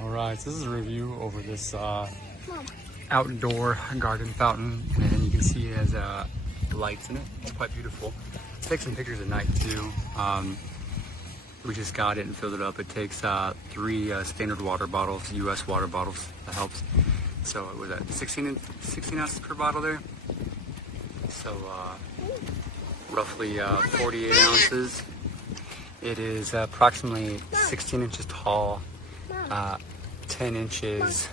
All right, so this is a review over this outdoor garden fountain, and you can see it has lights in it. It's quite beautiful. Take some pictures at night too. We just got it and filled it up. It takes 3 standard water bottles, US water bottles. That helps. So it was at 16 ounces per bottle there. So roughly 48 ounces. It is approximately 16 inches tall, 10 inches,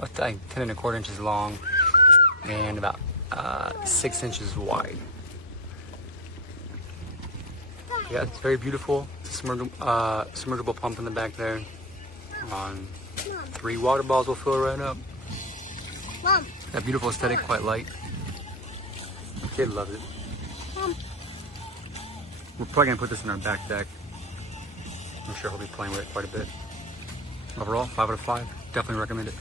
I think 10 1/4 inches long, and about 6 inches wide. Yeah, it's very beautiful. It's a submersible pump in the back there. 3 water balls will fill it right up. Mom. That beautiful aesthetic, quite light. The kid loves it. Mom. We're probably gonna put this in our back deck. I'm sure he'll be playing with it quite a bit. Overall, 5 out of 5. Definitely recommend it.